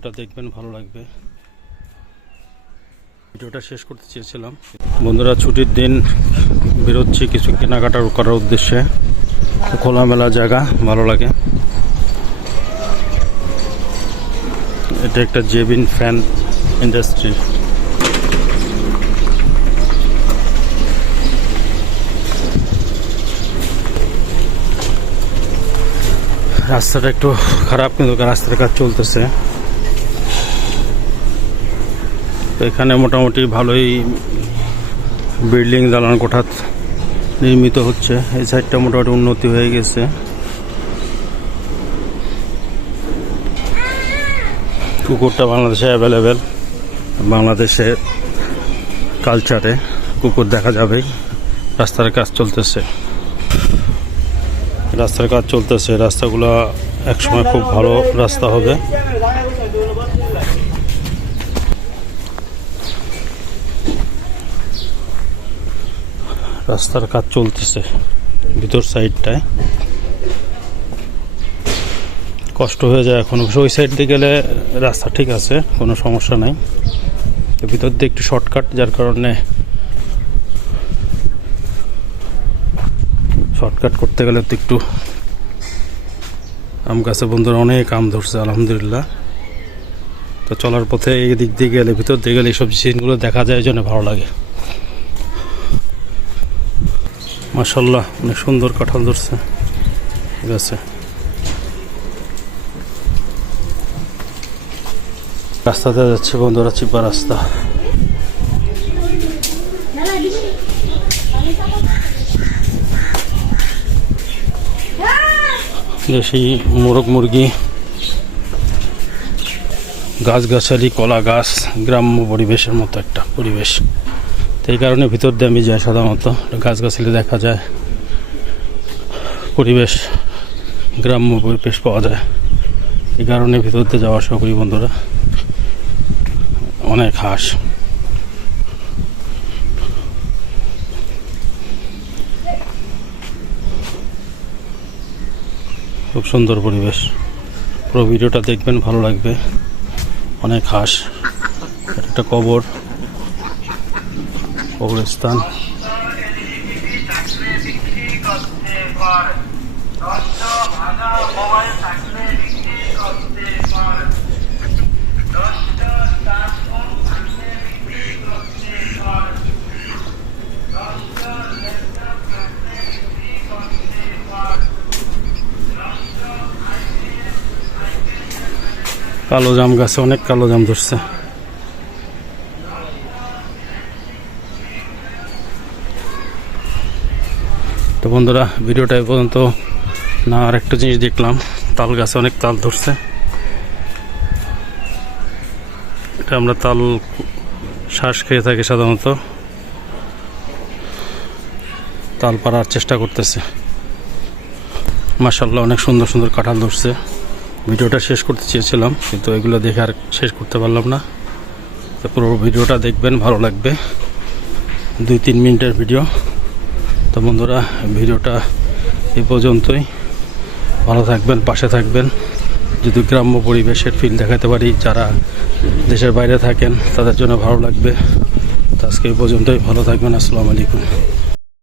এটা দেখবেন, ভালো লাগবে। ভিডিওটা শেষ করতে চেয়েছিলাম। বন্ধুরা, ছুটির দিন বেরোচ্ছি কিছু কেনাকাটা করার উদ্দেশ্যে। খোলামেলা জায়গা, ভালো লাগে। এটা একটা জেবিন ফ্যান ইন্ডাস্ট্রি। রাস্তাটা একটু খারাপ, কিন্তু রাস্তার কাজ চলতেছে। এখানে মোটামুটি ভালোই বিল্ডিং দালান কোঠা নির্মিত হচ্ছে। এই সাইডটা মোটামুটি উন্নতি হয়ে গেছে। কুকুরটা বাংলাদেশে অ্যাভেলেবেল। বাংলাদেশের কালচারে কুকুর দেখা যাবেই। রাস্তার কাজ চলতেছে। রাস্তাগুলো একসময় খুব ভালো রাস্তা হবে। রাস্তার কাজ চলতেছে ভিতর সাইডটায়। কষ্ট হয়ে যায় এখন। ওই সাইড দিয়ে গেলে রাস্তা ঠিক আছে, কোনো সমস্যা নাই। ভিতর দিয়ে একটু শর্টকাট, যার কারণে শর্টকাট করতে গেলে তো একটু। আম গাছে বন্ধুরা অনেক আম ধরছে আলহামদুলিল্লাহ। তো চলার পথে এই দিক দিয়ে গেলে, ভিতর দিয়ে গেলে এইসব সিনগুলো দেখা যায়, এই জন্য ভালো লাগে। মাশাআল্লাহ, অনেক সুন্দর কাঁঠাল ধরছে। ঠিক আছে, রাস্তাতে যাচ্ছে বন্ধুরা, চিপা রাস্তা। দেশি মোরগ মুরগি, গাছগাছালি, কলা গাছ, গ্রাম্য পরিবেশের মতো একটা পরিবেশ। তো এই কারণে ভিতর দিয়ে আমি যাই সাধারণত। গাছগাছালি দেখা যায়, পরিবেশ, গ্রাম্য পরিবেশ পাওয়া যায়। এই কারণে ভিতর দিয়ে যাওয়া আসা করি বন্ধুরা। অনেক হাঁস, খুব সুন্দর পরিবেশ। পুরো ভিডিওটা দেখবেন, ভালো লাগবে। অনেক হাঁস। একটা কবরস্থান। কালো জাম গাছে অনেক কালো জাম ধরছে। তো বন্ধুরা, ভিডিওটা এই পর্যন্ত না। আর একটা জিনিস দেখলাম, তাল গাছে অনেক তাল ধরছে। এটা আমরা তাল শ্বাস খেয়ে থাকি সাধারণত। তাল পাড়ার চেষ্টা করতেছে। মাশাআল্লাহ, অনেক সুন্দর সুন্দর কাঁঠাল ধরছে। ভিডিওটা শেষ করতে চেয়েছিলাম, কিন্তু এগুলো দেখে আর শেষ করতে পারলাম না। তো পুরো ভিডিওটা দেখবেন, ভালো লাগবে। 2-3 মিনিটের ভিডিও। তো বন্ধুরা, ভিডিওটা এই পর্যন্তই। ভালো থাকবেন, পাশে থাকবেন। যদি গ্রাম্য পরিবেশের ফিল দেখাতে পারি, যারা দেশের বাইরে থাকেন তাদের জন্য ভালো লাগবে। তো আজকে এই পর্যন্তই। ভালো থাকবেন। আসসালামু আলাইকুম।